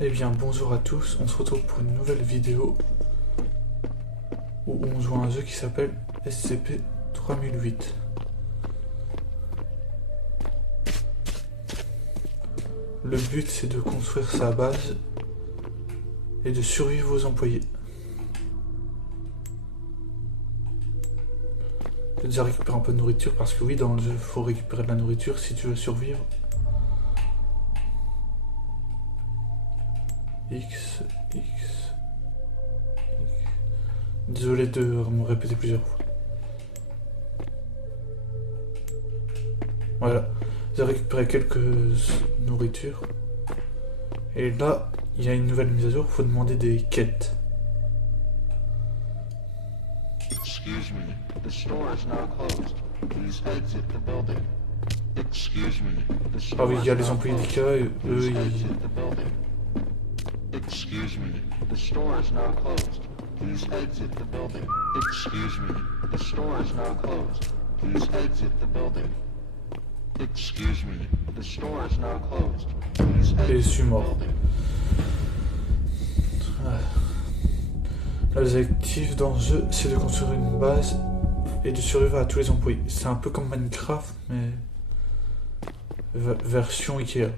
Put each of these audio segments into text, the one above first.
Eh bien bonjour à tous, on se retrouve pour une nouvelle vidéo où on joue à un jeu qui s'appelle SCP-3008. Le but c'est de construire sa base et de survivre aux employés. Je vais déjà récupérer un peu de nourriture parce que oui, dans le jeu il faut récupérer de la nourriture si tu veux survivre. X. Désolé de me répéter plusieurs fois. Voilà, j'ai récupéré quelques nourritures. Et là, il y a une nouvelle mise à jour, il faut demander des quêtes. Excuse me, the store is now closed. Please exit the building. Excuse me, the store Ah oui, il y a is les now employés closed. d'IKEA, eux, Please ils... exit the building. Excuse me, the store is now closed. Please exit the building. Excuse me, the store is now closed. Please exit the building. Excuse me, the store is now closed. Please Et je exit suis the mort. building. L'objectif dans le jeu, c'est de construire une base et de survivre à tous les employés. C'est un peu comme Minecraft, mais version Ikea.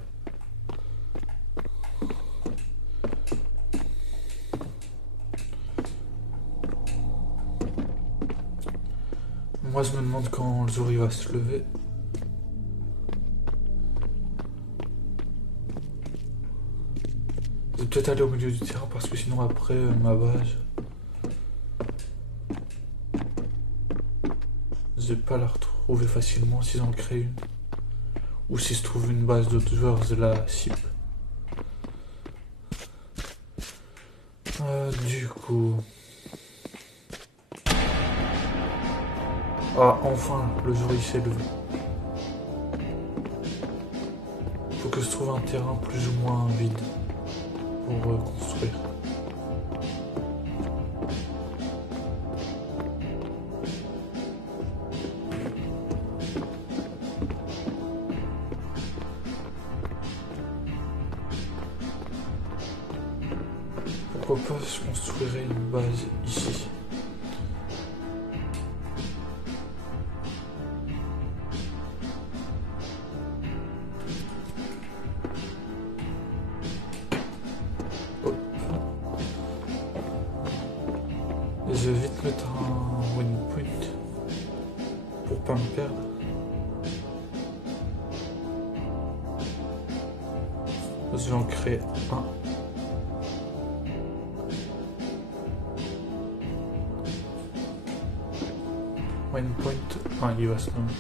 Moi, je me demande quand le jour il va se lever. Je vais peut-être aller au milieu du terrain parce que sinon après ma base, je vais pas la retrouver facilement si j'en crée une. Ou si se trouve une base d'autres joueurs, je la cible. Du coup... Ah, enfin, le jour il s'est levé. Faut que je trouve un terrain plus ou moins vide pour construire. Pourquoi pas je construirais une base ici. Je vais vite mettre un waypoint pour pas me perdre. Je vais en créer un. Waypoint 1, il va se nommer.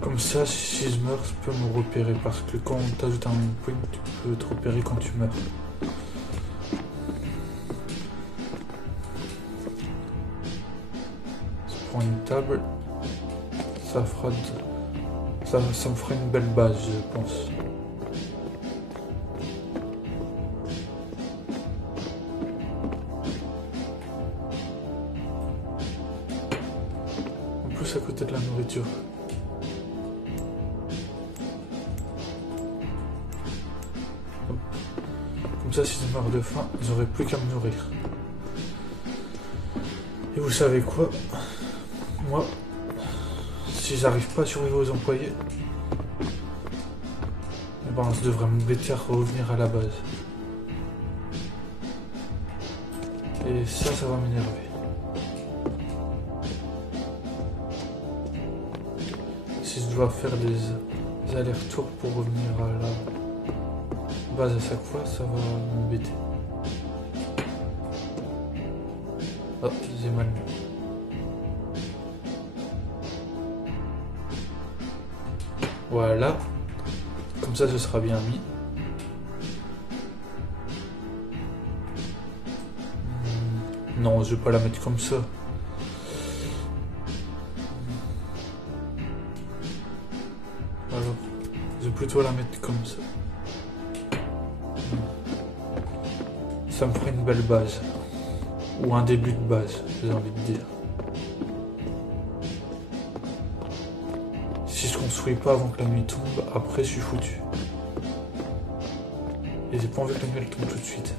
Comme ça, si je meurs, je peux me repérer parce que quand on t'ajoute un waypoint, tu peux te repérer quand tu meurs. Je prends une table, ça fera ça me fera une belle base, je pense. En plus à côté de la nourriture. Comme ça, si je meurs de faim, j'aurai plus qu'à me nourrir. Et vous savez quoi? Moi, si j'arrive pas à survivre aux employés, eh ben, je devrais m'embêter à revenir à la base. Et ça va m'énerver. Si je dois faire des allers-retours pour revenir à la base à chaque fois, ça va m'embêter. Oh, j'ai mal mis. Voilà. Comme ça, ce sera bien mis. Non, je vais pas la mettre comme ça. Alors, je vais plutôt la mettre comme ça. Ça me ferait une belle base. Ou un début de base, j'ai envie de dire. si je construis pas avant que la nuit tombe, après je suis foutu. Et j'ai pas envie que la nuit elle tombe tout de suite.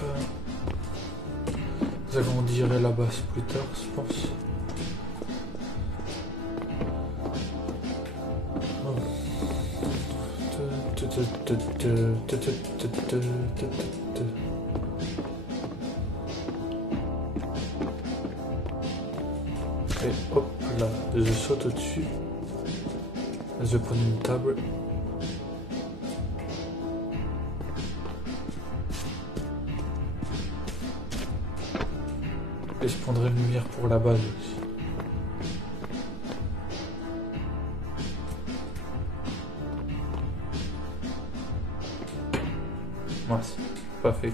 Hop. J'agrandirai la base plus tard, je pense. Et hop là, je saute au-dessus. Je vais prendre une table. Et je prendrai une lumière pour la base aussi. Mince, pas fait.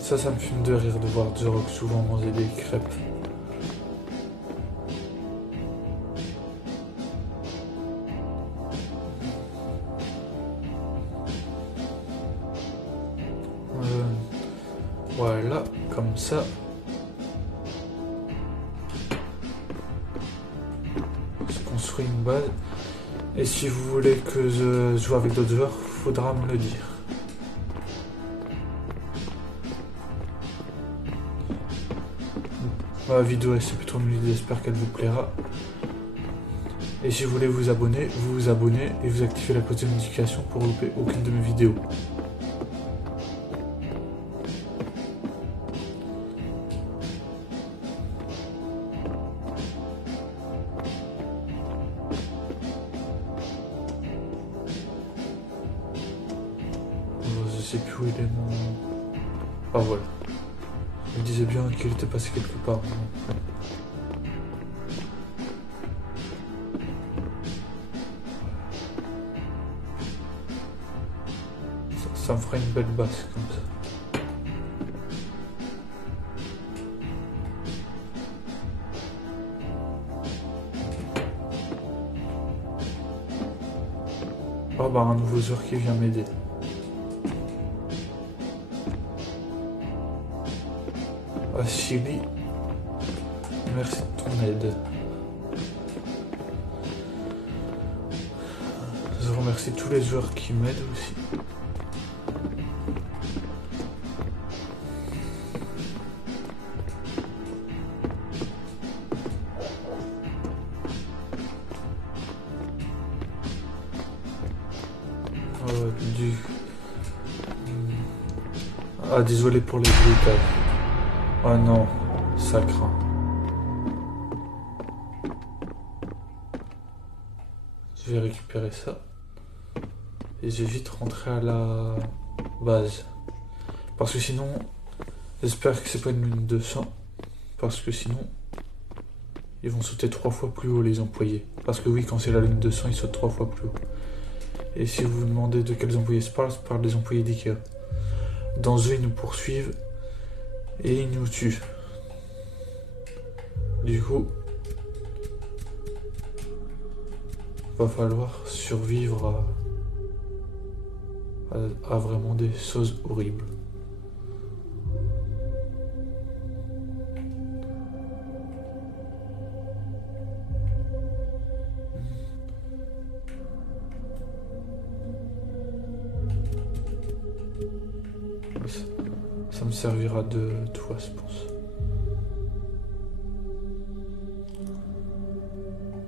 Ça me fume de rire de voir Zorok souvent manger des crêpes. Voilà, comme ça. Je construis une base. Et si vous voulez que je joue avec d'autres joueurs, faudra me le dire. La vidéo c'est plutôt nulle, j'espère qu'elle vous plaira. Et si vous voulez vous abonner et vous activez la cloche de notification pour ne louper aucune de mes vidéos. Je sais plus où il est mon... Ah voilà. Je me disais bien qu'il était passé quelque part. Ça me fera une belle base comme ça. Oh bah un nouveau joueur qui vient m'aider. Ah Chili, merci de ton aide. Je remercie tous les joueurs qui m'aident aussi. Ah désolé pour les bruitages. Oh non, ça craint. Je vais récupérer ça. Et je vais vite rentrer à la base. Parce que sinon, j'espère que c'est pas une lune de sang. Parce que sinon, ils vont sauter 3 fois plus haut les employés. Parce que oui, quand c'est la lune de sang, ils sautent 3 fois plus haut. Et si vous vous demandez de quels employés je parle des employés d'IKEA. Dans eux, ils nous poursuivent et ils nous tuent. Du coup, va falloir survivre à vraiment des choses horribles. Ça me servira de toit, je pense.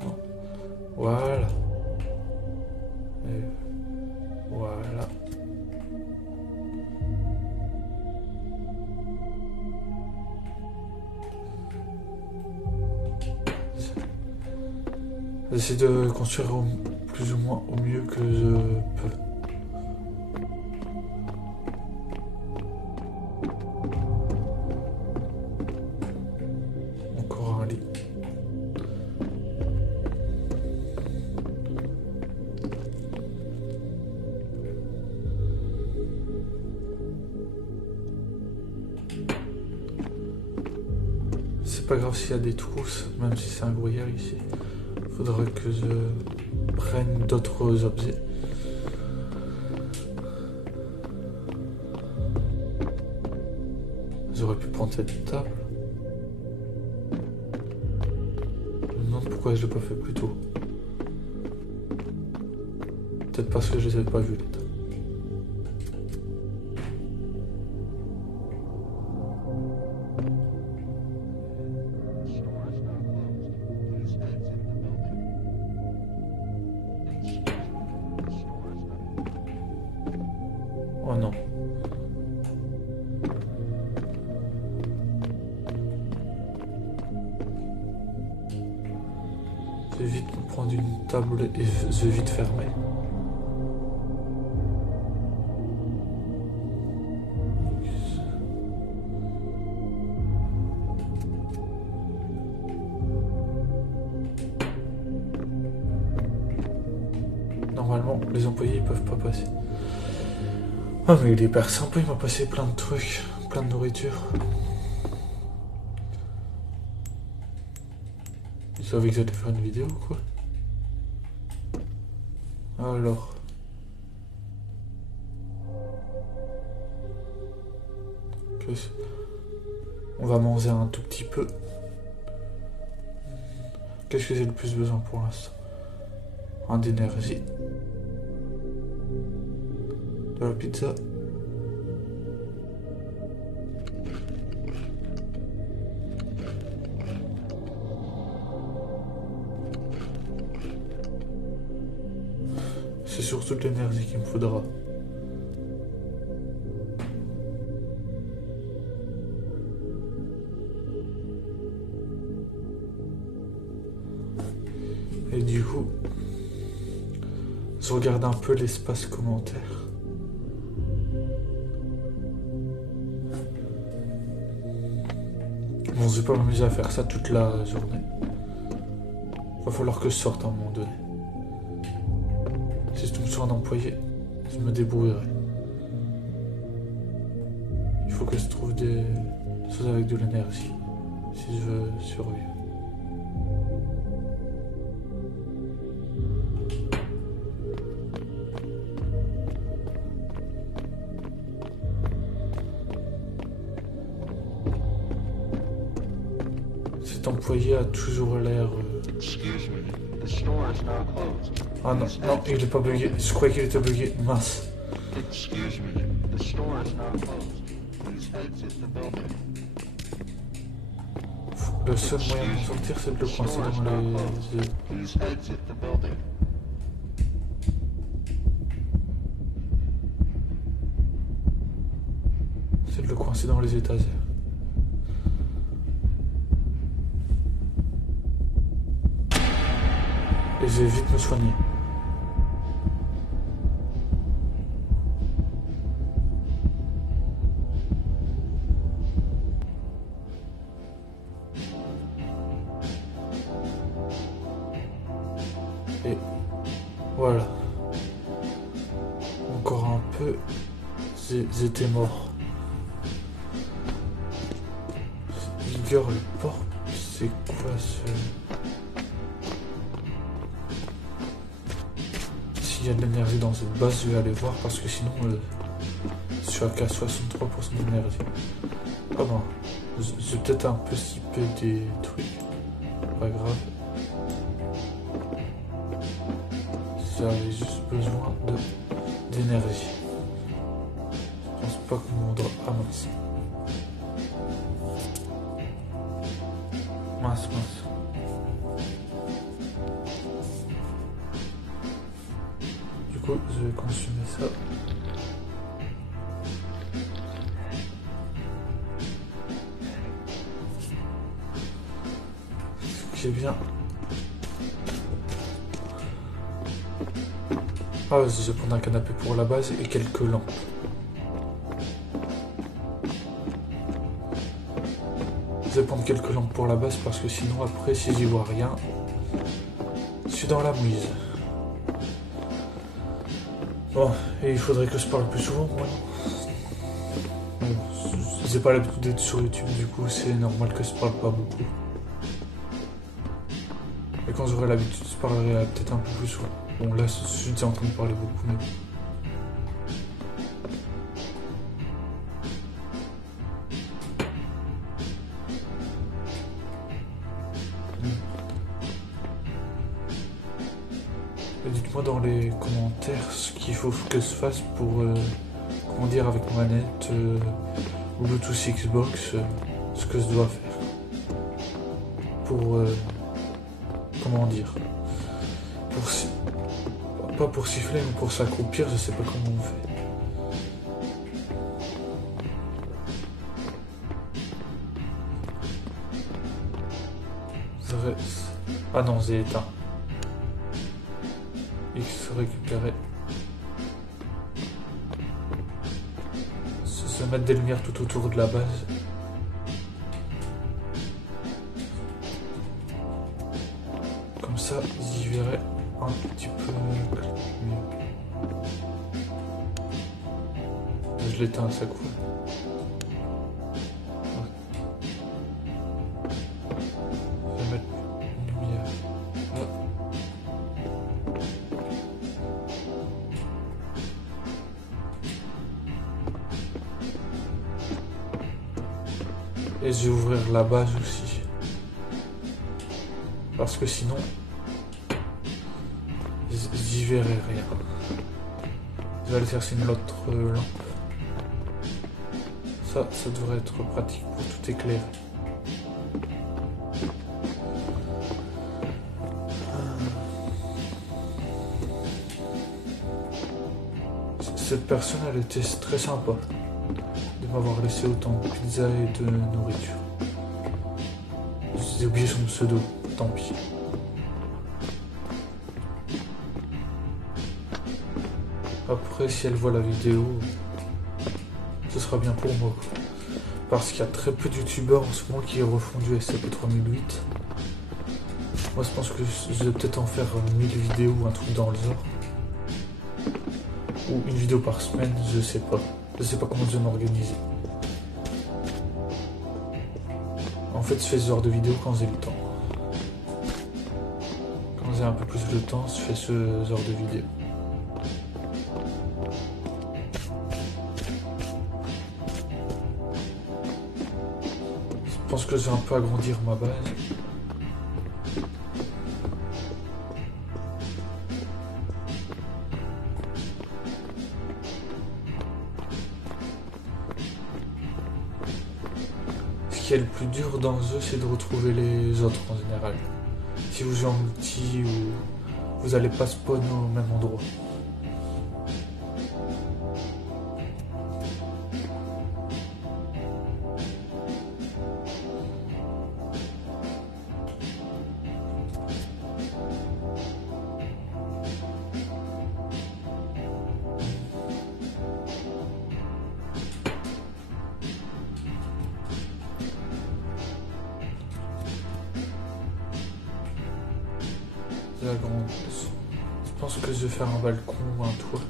Non. Voilà. Et voilà. J'essaie de construire plus ou moins au mieux que je peux. Encore un lit. c'est pas grave s'il y a des trous, même si c'est un gruyère ici. Faudrait que je prenne d'autres objets. J'aurais pu prendre cette table. Je me demande pourquoi je l'ai pas fait plus tôt. Peut-être parce que je les avais pas vus les tables. Oh non. Je vais vite me prendre une table et je vais vite fermer. Normalement, les employés ils peuvent pas passer. Ah mais il est hyper sympa, il m'a passé plein de trucs, plein de nourriture. Il savait que j'allais faire une vidéo ou quoi? Alors. On va manger un tout petit peu. Qu'est-ce que j'ai le plus besoin pour l'instant? Un d'énergie. De la pizza. C'est surtout de l'énergie qu'il me faudra. Et du coup, je regarde un peu l'espace commentaire. Bon, je vais pas m'amuser à faire ça toute la journée. Va falloir que je sorte à un moment donné. Si je tombe sur un employé, je me débrouillerai. Il faut que je trouve des choses avec de l'énergie si je veux survivre. Cet employé a toujours l'air... Excuse me, the store is now closed. Ah non, non, il est pas bugué. Je croyais qu'il était bugué. Mince. Excuse me, the store is now closed. Please exit the building. Le seul moyen de sortir, c'est de le coincer dans les yeux. Please exit the building. C'est de le coincer dans les étagères. Et je vais vite me soigner. Et voilà. Encore un peu. J'étais mort. Igor le porc, c'est quoi ce... S'il y a de l'énergie dans cette base, je vais aller voir parce que sinon je suis à 63% d'énergie. Ah bon, j'ai peut-être un peu skippé des trucs. Pas grave. J'avais juste besoin d'énergie. Je pense pas qu'on doit... Ah mince. Mince. Du coup, je vais consumer ça. Ce qui est bien. Ah, je vais prendre un canapé pour la base et quelques lampes. Je vais prendre quelques lampes pour la base parce que sinon après si j'y vois rien, je suis dans la mouise. Bon, et il faudrait que je parle plus souvent moi. Bon, J'ai pas l'habitude d'être sur YouTube, du coup c'est normal que je parle pas beaucoup. Et quand j'aurai l'habitude, je parlerai peut-être un peu plus souvent. Bon là, je suis déjà en train de parler beaucoup, mais bon. Dites-moi dans les commentaires ce qu'il faut que je fasse pour, comment dire, avec ma manette, Bluetooth Xbox, ce que je dois faire. Pour, comment dire, pas pour siffler, mais pour s'accroupir, je sais pas comment on fait. Ah non, j'ai éteint. X récupérer. Se mettre des lumières tout autour de la base. Comme ça, j'y verrai un petit peu mieux. Je l'éteins à chaque fois. Je vais mettre une lumière là. Et je vais ouvrir la base aussi. Parce que sinon, j'y verrai rien. Je vais aller chercher une autre lampe. Ça devrait être pratique pour tout éclairer. Cette personne, elle était très sympa de m'avoir laissé autant de pizza et de nourriture. J'ai oublié son pseudo, tant pis. Après, si elle voit la vidéo, ce sera bien pour moi. Parce qu'il y a très peu de youtubeurs en ce moment qui refont du SCP-3008. Moi, je pense que je vais peut-être en faire 1000 vidéos ou un truc dans le genre. Ou une vidéo par semaine, je sais pas. Je sais pas comment je vais m'organiser. En fait, je fais ce genre de vidéo quand j'ai le temps. Quand j'ai un peu plus de temps, je fais ce genre de vidéo. Je pense que je vais un peu agrandir ma base. Ce qui est le plus dur dans le jeu, c'est de retrouver les autres en général. Si vous jouez en multi, vous n'allez pas spawn au même endroit. Je pense que je vais faire un balcon ou un toit.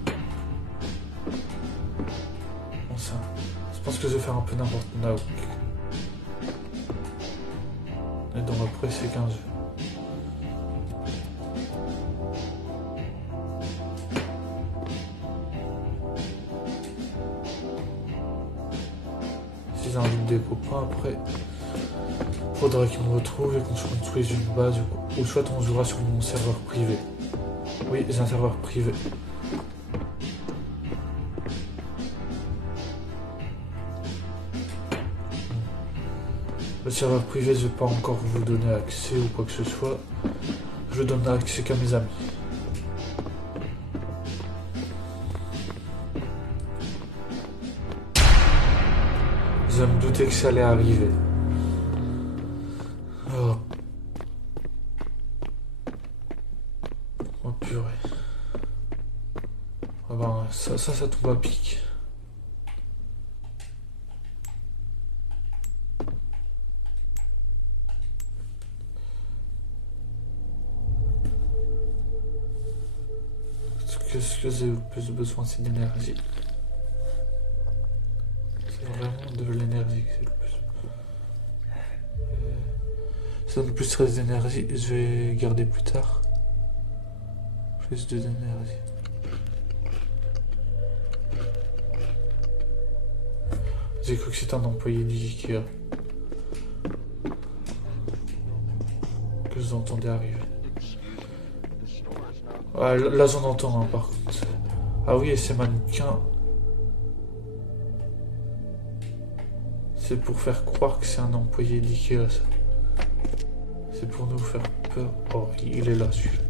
Bon, ça. Je pense que je vais faire un peu n'importe quoi. Et donc après c'est qu'un jeu. Si j'invite des copains après, faudra qu'ils me retrouvent et qu'on se construise une base ou soit on jouera sur mon serveur privé. Oui, j'ai un serveur privé. Le serveur privé, je ne vais pas encore vous donner accès ou quoi que ce soit. Je donne accès qu'à mes amis. Je me doutais que ça allait arriver. Oh. Oh purée. Ah ben, ça tombe à pic. Ce que j'ai le plus besoin, c'est d'énergie. C'est vraiment de l'énergie. Ça donne plus 13 d'énergie. Je vais garder plus tard. Plus 2 d'énergie. J'ai cru que c'était un employé d'IKEA que vous entendez arriver. Ah, là j'en entends par contre. Ah oui, et ces mannequins. C'est pour faire croire que c'est un employé d'IKEA, ça. C'est pour nous faire peur. Oh, il est là, celui-là.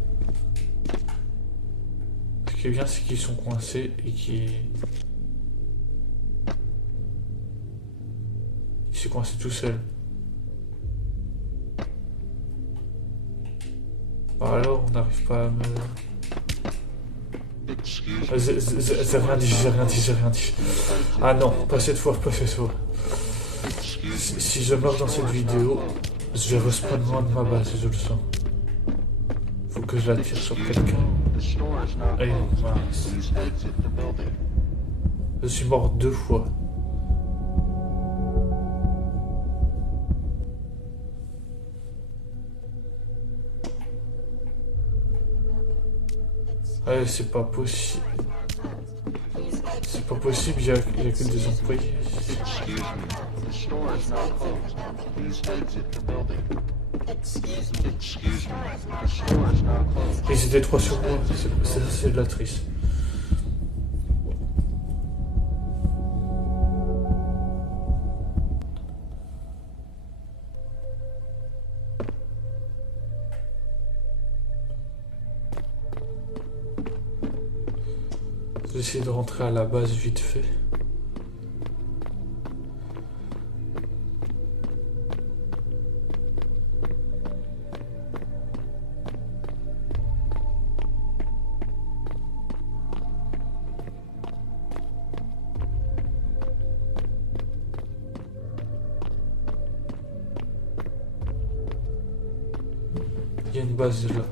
Ce qui est bien, c'est qu'ils sont coincés et qu'ils... Il s'est coincé tout seul. Alors, on n'arrive pas à me... J'ai rien dit. Ah non, pas cette fois. Si je meurs dans cette vidéo, je vais respawn loin de ma base, je le sens. Faut que je la tire sur quelqu'un. Et mince. Je suis mort 2 fois. Ouais, c'est pas possible. C'est pas possible, il y a que des employés. Ils étaient 3 sur moi, c'est de la triche. Je vais essayer de rentrer à la base vite fait. Il y a une base là.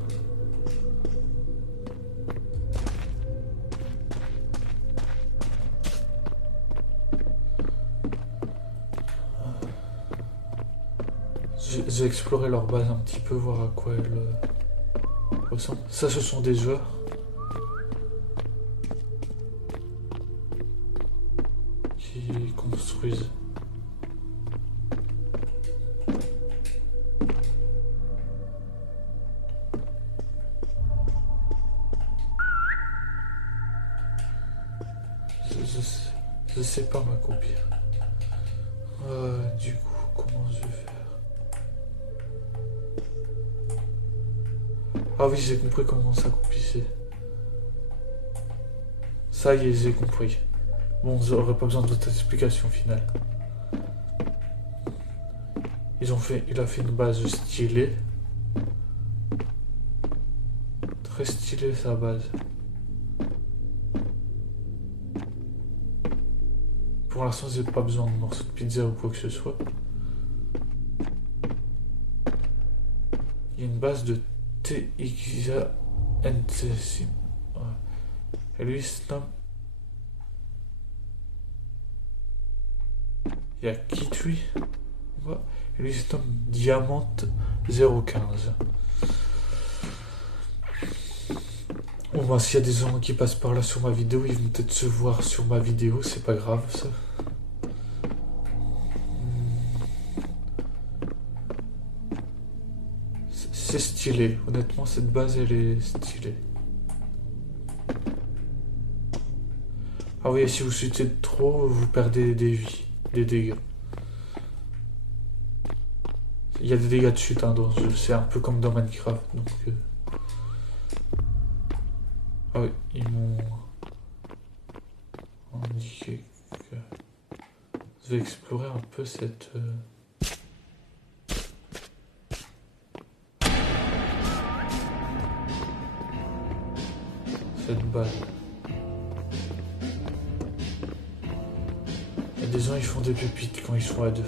J'ai exploré leur base un petit peu, voir à quoi elle ressemble. Ça, ce sont des joueurs. Qui construisent. Je sais pas m'accroupir. Du coup, comment je vais faire? Ah oui, j'ai compris comment s'accroupissait. Ça y est, j'ai compris. Bon, j'aurais pas besoin d'autres explications finale. Il a fait une base stylée. Très stylée sa base. Pour l'instant, j'ai pas besoin de morceaux de pizza ou quoi que ce soit. Il y a une base de TXA NTC. Ouais. Et lui, c'est un... Il y a Kitui. Ouais. Et lui, c'est un Diamant 015. Bon, bah, s'il y a des gens qui passent par là sur ma vidéo, ils vont peut-être se voir sur ma vidéo, c'est pas grave ça. C'est stylé, honnêtement, cette base elle est stylée. Ah oui, et si vous shootez trop, vous perdez des vies, des dégâts. Il y a des dégâts de chute hein, dans ce jeu, c'est un peu comme dans Minecraft. Donc, ah oui, ils m'ont indiqué que je vais explorer un peu cette base. Il y a des gens ils font des pépites quand ils sont à 2.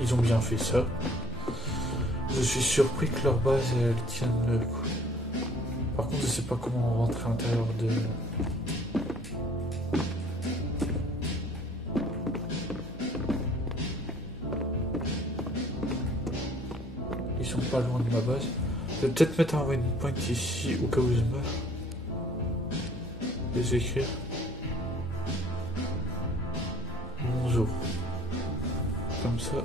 ils ont bien fait ça. Je suis surpris que leur base elle tienne le coup. Par contre, je sais pas comment rentrer à l'intérieur de... Ils sont pas loin de ma base. Je vais peut-être mettre un waypoint ici au cas où je meurs. Les écrire. Bonjour. Comme ça.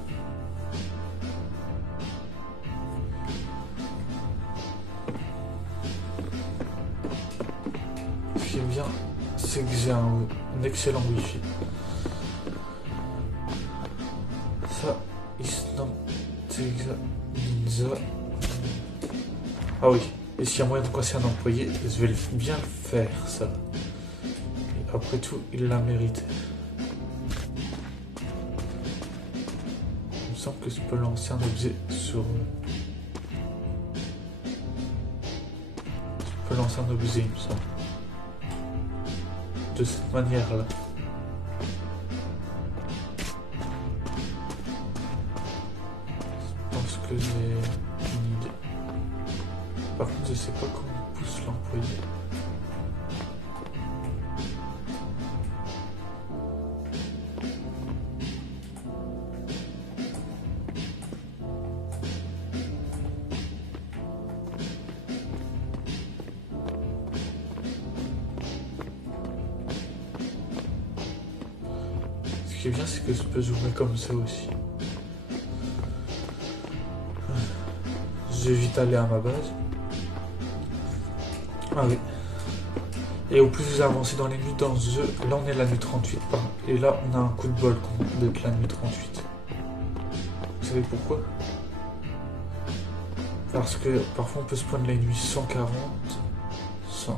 Ce qui est bien, c'est que j'ai un excellent wifi. Ça, il se nomme Texa Ninja. Ah oui, et s'il y a moyen de coincer un employé, je vais bien le faire, ça. Et après tout, il l'a mérité. Il me semble que je peux lancer un objet sur... Je peux lancer un objet, il me semble. De cette manière-là. Je pense que j'ai une idée. Par contre, je sais pas comment on pousse l'employé. Ce qui est bien, c'est que je peux zoomer comme ça aussi. Je vais vite aller à ma base. Ah oui. Et au plus vous avancez dans les nuits dans ce jeu, là on est la nuit 38. Et là on a un coup de bol d'être la nuit 38. Vous savez pourquoi? Parce que parfois on peut spawn les nuits 140, 100.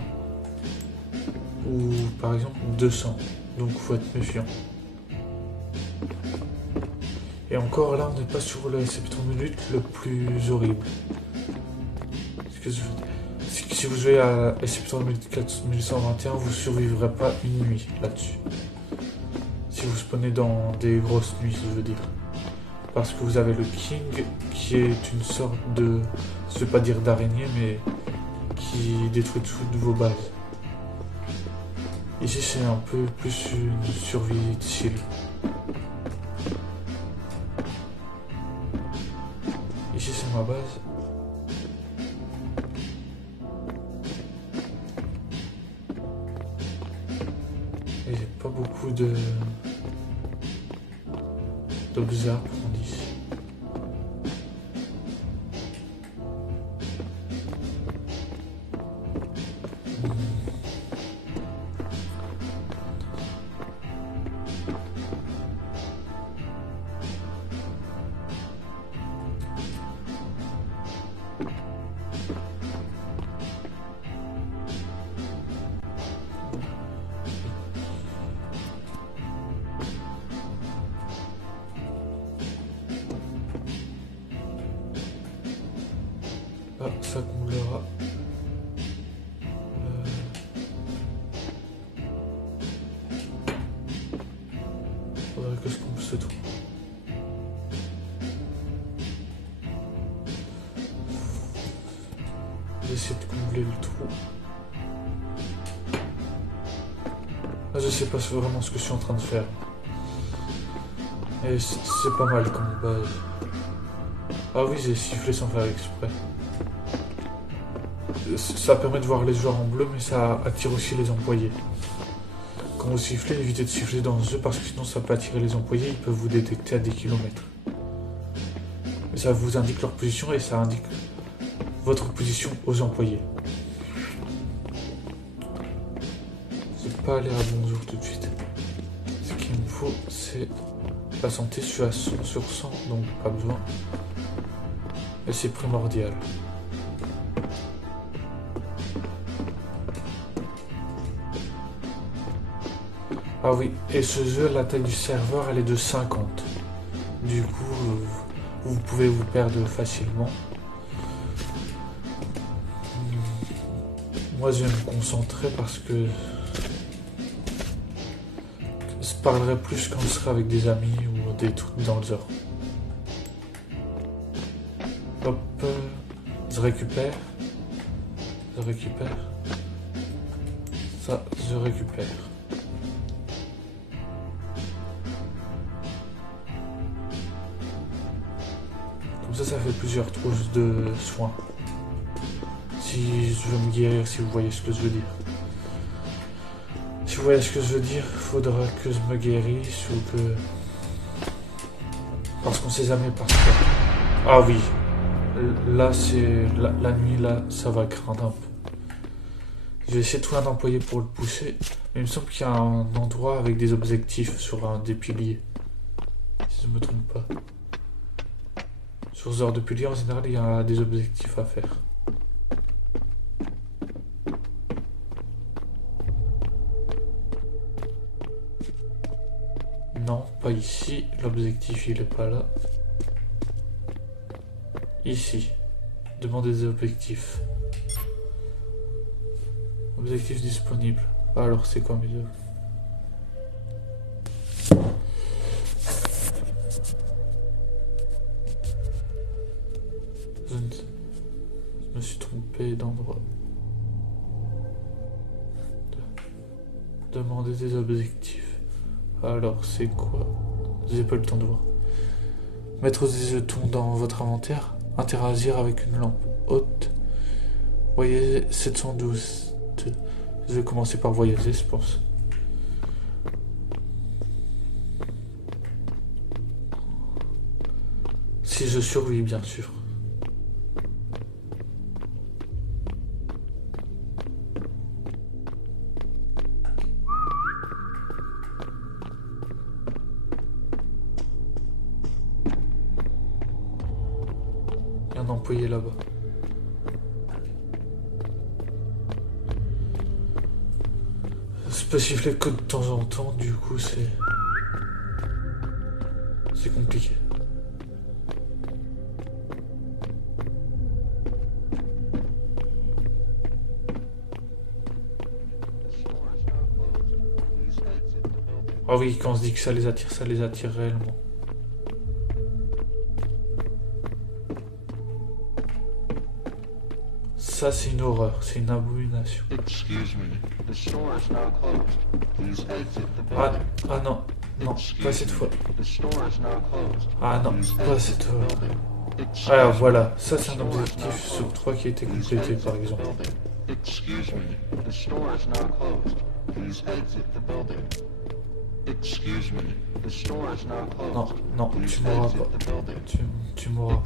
Ou par exemple 200. Donc faut être méfiant. Et encore là on n'est pas sur le récepteur minute le plus horrible. Si vous jouez à Scepter 4121, vous ne survivrez pas une nuit là-dessus. Si vous spawnez dans des grosses nuits, je veux dire. Parce que vous avez le King, qui est une sorte de... Je ne vais pas dire d'araignée, mais qui détruit toutes vos bases. Ici, c'est un peu plus une survie chill. Ici, c'est ma base. Et j'ai pas beaucoup d'objets à prendre ici. Ah, ça comblera. Faudrait que je comble ce trou. J'essaie de combler le trou. Là, je sais pas vraiment ce que je suis en train de faire. Et c'est pas mal comme base. Ah oui, j'ai sifflé sans faire exprès. Ça permet de voir les joueurs en bleu, mais ça attire aussi les employés. Quand vous sifflez, évitez de siffler dans ce jeu parce que sinon ça peut attirer les employés, ils peuvent vous détecter à des kilomètres. Et ça vous indique leur position et ça indique votre position aux employés. Je vais pas aller à bonjour tout de suite. Ce qu'il me faut, c'est la santé. Je suis à 100 sur 100, donc pas besoin. Et c'est primordial. Ah oui, et ce jeu, la taille du serveur, elle est de 50. Du coup, vous pouvez vous perdre facilement. Moi, je vais me concentrer parce que je parlerai plus quand je serai avec des amis ou des trucs dans le genre. je récupère. Je récupère. Ça, je récupère. Comme ça fait plusieurs trousses de soins. Si je veux me guérir, si vous voyez ce que je veux dire. Si vous voyez ce que je veux dire, faudra que je me guérisse ou que... Parce qu'on sait jamais parce que... Ah oui. Là, c'est... La nuit, là, ça va craindre un peu. Je vais essayer de trouver un employé pour le pousser. Mais il me semble qu'il y a un endroit avec des objectifs sur un des piliers. Si je me trompe pas. Sur ce genre de pilier, en général, il y a des objectifs à faire. Non, pas ici. L'objectif, il est pas là. Ici. Demandez des objectifs. Objectif disponible. Alors, c'est quoi mes objectifs? Je me suis trompé d'endroit. Demandez des objectifs. Alors, c'est quoi? J'ai pas le temps de voir. Mettre des jetons dans votre inventaire. Interagir avec une lampe haute. Voyager 712. Je vais commencer par voyager, je pense. Si je survis, bien sûr. Il y a un employé là-bas. Je peux siffler que de temps en temps, du coup c'est compliqué. Ah oui, quand on se dit que ça les attire réellement. Ça, c'est une horreur, c'est une abomination. Ah non, non, pas cette fois. Ah non, pas cette fois. Alors voilà, ça c'est un objectif sur 3 qui a été complété par exemple. Non, non, tu m'auras pas. Tu m'auras pas.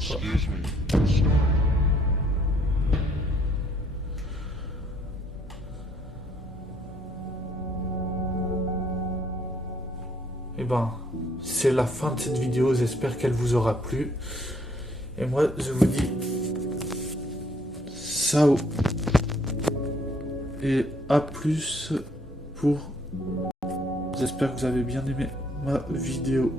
Et ben, c'est la fin de cette vidéo, j'espère qu'elle vous aura plu. Et moi, je vous dis ciao. Et à plus pour... J'espère que vous avez bien aimé ma vidéo.